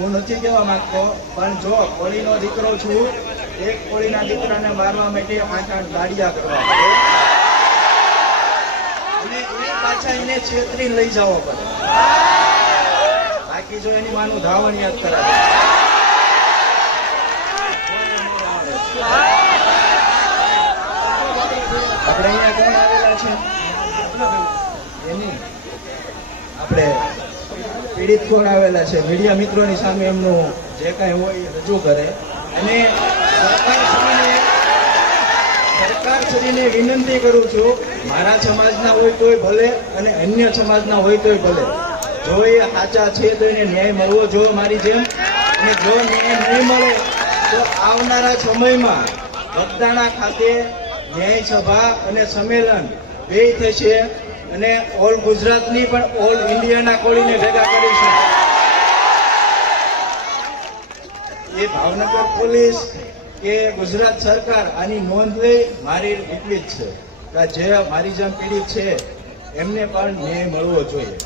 હું નથી કહેવા માંગતો, પણ જો કોળીનો દીકરો છું, એક કોળીના દીકરાને મારવા માટે 8 ગાડિયા કરવા પડે અને એ પાછા એને છેતરીને લઈ જવો પડે. બાકી જો એની માનું ધાવણ યાદ કરાવે. આપણે અહીંયા કોણ આવેલા છે? એની આપણે પીડિત કોણ આવેલા છે? મીડિયા મિત્રોની સામે એમનું જે કાંઈ હોય એ રજૂ કરે. અને સરકારશ્રીને વિનંતી કરું છું, મારા સમાજના હોય તોય ભલે અને અન્ય સમાજના હોય તોય ભલે, જો એ સાચા છે તો એને ન્યાય મળવો જોઈએ મારી જેમ. અને જો ન્યાય નહીં મળે તો આવનારા સમયમાં બગદાણા ખાતે ન્યાય સભા અને સંમેલન બે થશે અને ઓલ ગુજરાતની પણ ઓલ ઇન્ડિયાના કોળીને ભેગા કરીશું. એ ભાવનગર પોલીસ કે ગુજરાત સરકાર આની નોંધ લઈ મારી રિક્વેસ્ટ છે કે જે મારી જેમ પીડિત છે એમને પણ ન્યાય મળવો જોઈએ.